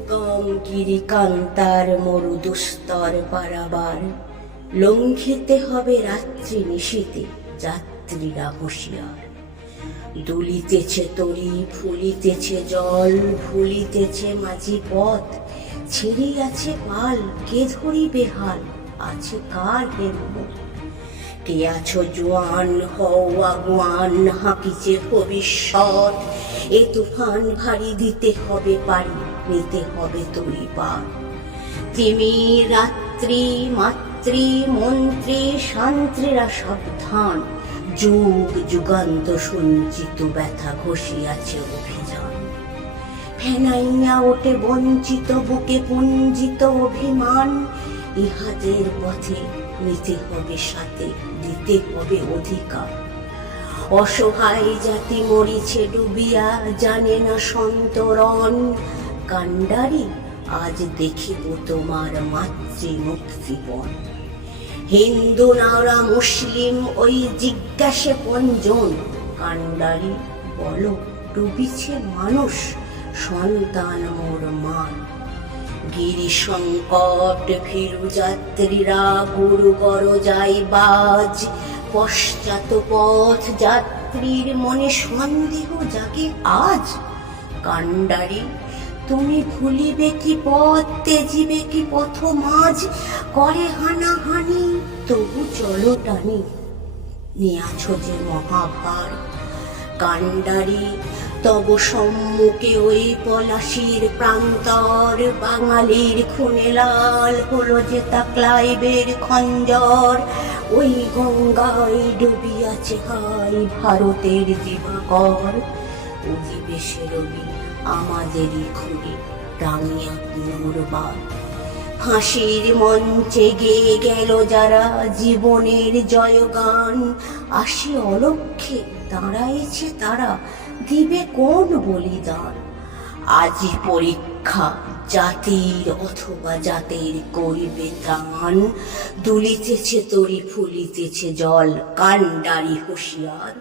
দুর্গম গিরিকান্তার মরুদুস্তর পারাবার, লঙ্ঘিতে হবে রাত্রি নিশীতে যাত্রীরা হুঁশিয়ার। দুলিতেছে তরি, ফুলিতেছে জল, ভুলিতেছে মাঝি পথ, ছিঁড়িয়াছে পাল, কে ধরিবে হাল, আছে কার হেমন্ত। কে আছো জোয়ান, হও আগুয়ান, হাঁকিছে ভবিষ্যৎ, এ তুফান ভারী দিতে হবে পারি, নিতে হবে তরি পার। তিমি রাত্রি মাতৃ মন্ত্রী শান্ত্রীরা সাবধান, যুগ যুগান্ত সঞ্চিত ব্যথা ঘষিয়াছে অভিযান। ফেনাইয়া ওঠে বঞ্চিত বুকে পুঞ্জিত অভিমান, ইহাদের পথে নিতে হবে সাথে, দিতে হবে অধিকার। অসহায় জাতি মরিছে ডুবিয়া, জানে না সন্তরণ। কান্ডারি আজ দেখিব তোমার মাতৃমুক্তিপণ। হিন্দু নারা মুসলিম ওই জিজ্ঞাসে পঞ্জন, কান্ডারি বলো ডুবিছে মানুষ, সন্তান মোর মান। গিরি সংকট ভীরু যাত্রীরা গুরুগর যাই বাজ, পশ্চাৎ পথ যাত্রীর মনে সন্দেহ জাগে আজ। কান্ডারি তুমি ভুলিবে কি পথ, তেজিবে কি পথ মাঝ, করে হানাহানি তবু চলো টানি, নিয়াছ যে মহাভার। কান্ডারি তব সম্মুখে ওই পলাশির প্রান্তর, বাঙালির খুনে লাল হলো যে তা ক্লাইবের খঞ্জর। ওই গঙ্গায় ডুবিয়াছে হাই ভারতের দিবাকর, অধিবেশে রবি আমাদেরই খুঁড়ি রাঙিয়া পুনর্বার। ফাঁসির মঞ্চে গেয়ে গেল যারা জীবনের জয়গান, আসি অলক্ষ্যে দাঁড়াইছে তারা, দিবে কোন বলিদান। আজি পরীক্ষা জাতির অথবা জাতের করিবে ত্রাণ, দুলিতেছে তরি ফুলিতেছে জল, কান্ডারি হুঁশিয়ার।